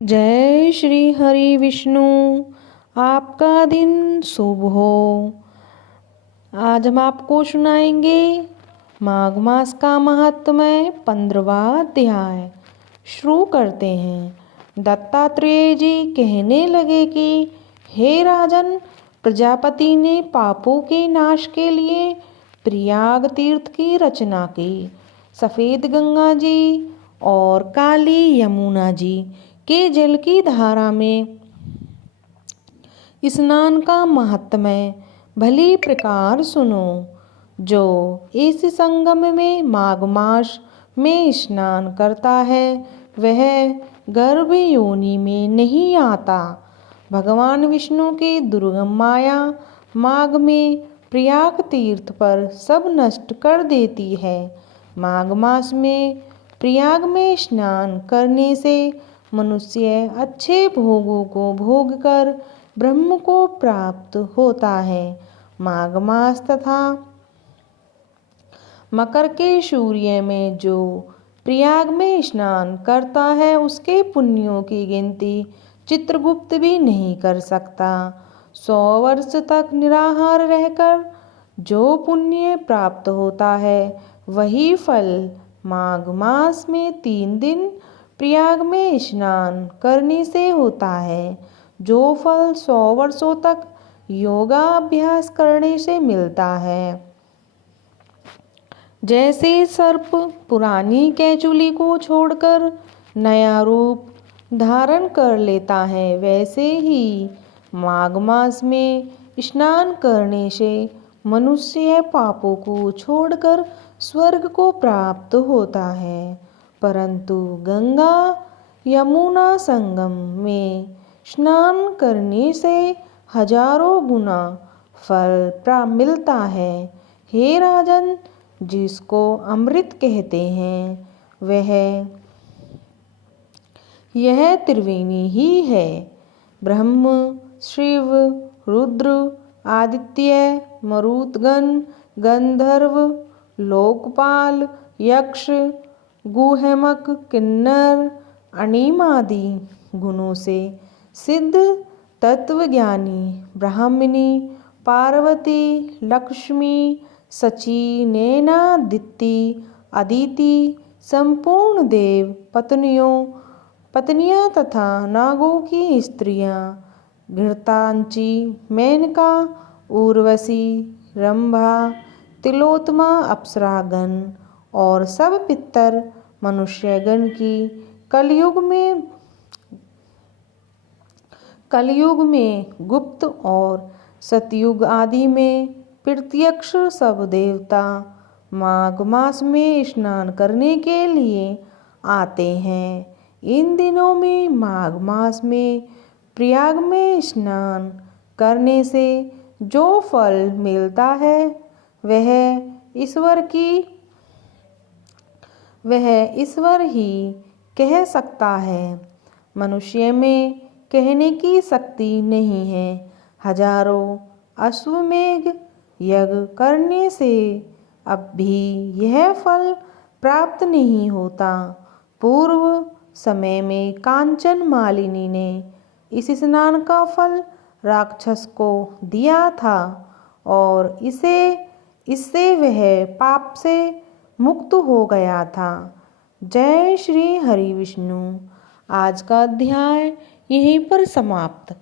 जय श्री हरि विष्णु। आपका दिन शुभ हो। आज हम आपको सुनाएंगे माघ मास का महात्म्य 15वां अध्याय। शुरू करते हैं। दत्तात्रेय जी कहने लगे कि हे राजन, प्रजापति ने पापों के नाश के लिए प्रयाग तीर्थ की रचना की। सफ़ेद गंगा जी और काली यमुना जी के जल की धारा में स्नान का महात्म्य भली प्रकार सुनो। जो इस संगम में माघ मास में स्नान करता है वह गर्भ योनि में नहीं आता। भगवान विष्णु की दुर्गम माया माघ में प्रयाग तीर्थ पर सब नष्ट कर देती है। माघ मास में प्रयाग में स्नान करने से मनुष्य अच्छे भोगों को भोग कर ब्रह्म को प्राप्त होता है। माघ मास तथा मकर के सूर्य में जो प्रयाग में स्नान करता है उसके पुण्यों की गिनती चित्रगुप्त भी नहीं कर सकता। 100 वर्ष तक निराहार रहकर जो पुण्य प्राप्त होता है वही फल माघ मास में 3 दिन प्रयाग में स्नान करने से होता है। जो फल 100 वर्षों तक योगा अभ्यास करने से मिलता है। जैसे सर्प पुरानी कैचुली को छोड़कर नया रूप धारण कर लेता है, वैसे ही माघ मास में स्नान करने से मनुष्य पापों को छोड़कर स्वर्ग को प्राप्त होता है। परंतु गंगा यमुना संगम में स्नान करने से हजारों गुना फल प्राप्त मिलता है। हे राजन, जिसको अमृत कहते हैं वह यह त्रिवेणी ही है। ब्रह्म, शिव, रुद्र, आदित्य, मरुतगण, गंधर्व, लोकपाल, यक्ष, गुहमक, किन्नर, अणिमादि गुणों से सिद्ध तत्वज्ञानी ब्राह्मणी, पार्वती, लक्ष्मी, शची, नैना, दिति, अदिति, संपूर्ण देव पत्नियां तथा नागों की स्त्रियां, घृतांची, मेनका, उर्वशी, रंभा, तिलोत्तमा, अप्सरागण और सब पितर मनुष्यगण की कलयुग में गुप्त और सतयुग आदि में प्रत्यक्ष सब देवता माघ मास में स्नान करने के लिए आते हैं। इन दिनों में माघ मास में प्रयाग में स्नान करने से जो फल मिलता है वह ईश्वर ही कह सकता है। मनुष्य में कहने की शक्ति नहीं है। हजारों अश्वमेघ यज्ञ करने से अब भी यह फल प्राप्त नहीं होता। पूर्व समय में कांचन मालिनी ने इस स्नान का फल राक्षस को दिया था और इससे वह पाप से मुक्त हो गया था। जय श्री हरि विष्णु। आज का अध्याय यहीं पर समाप्त।